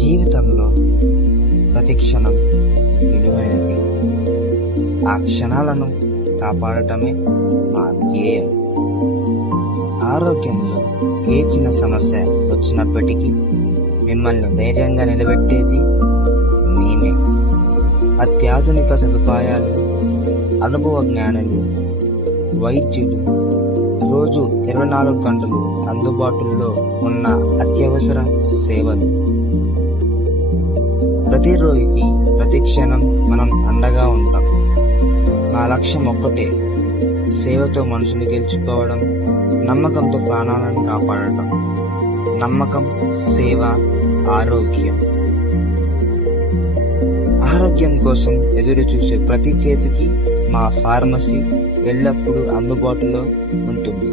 జీవితంలో ప్రతి క్షణం విలువైనది. ఆ క్షణాలను కాపాడటమే మా ధ్యేయం. ఆరోగ్యంలో ఏ చిన్న సమస్య వచ్చినప్పటికీ మిమ్మల్ని ధైర్యంగా నిలబెట్టేది మేమే. అత్యాధునిక సదుపాయాలు, అనుభవ జ్ఞానులు, వైద్యులు, రోజు 24 గంటలు అందుబాటులో ఉన్న అత్యవసర సేవలు. ప్రతి రోగికి ప్రతి క్షణం మనం అండగా ఉంటాం. మా లక్ష్యం ఒక్కటే, సేవతో మనుషులు గెలుచుకోవడం, నమ్మకంతో ప్రాణాలను కాపాడటం. నమ్మకం, సేవ, ఆరోగ్యం. ఆరోగ్యం కోసం ఎదురు చూసే ప్రతి చేతికి మా ఫార్మసీ ఎల్లప్పుడూ అందుబాటులో ఉంటుంది.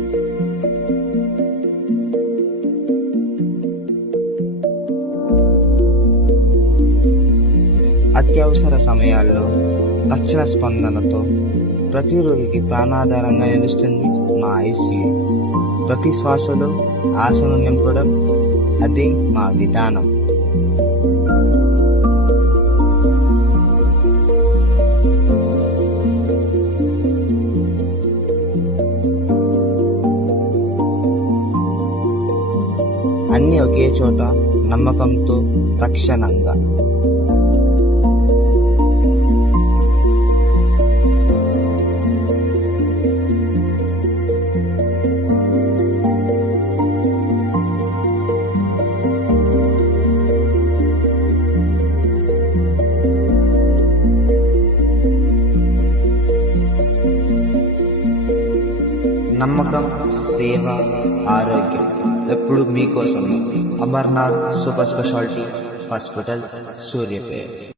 అత్యవసర సమయాల్లో తక్షణ స్పందనతో ప్రతి రోగికి ప్రాణాధారంగా నిలుస్తుంది మా ఐసీయూ. ప్రతి శ్వాసలో ఆశను నింపడం, అదే మా విధానం. అన్నీ ఒకే చోట, నమ్మకంతో, తక్షణంగా. నమ్మకం, సేవ, ఆరోగ్యం ఎప్పుడు మీకోసం. Amarnath super speciality hospital, Suryapet.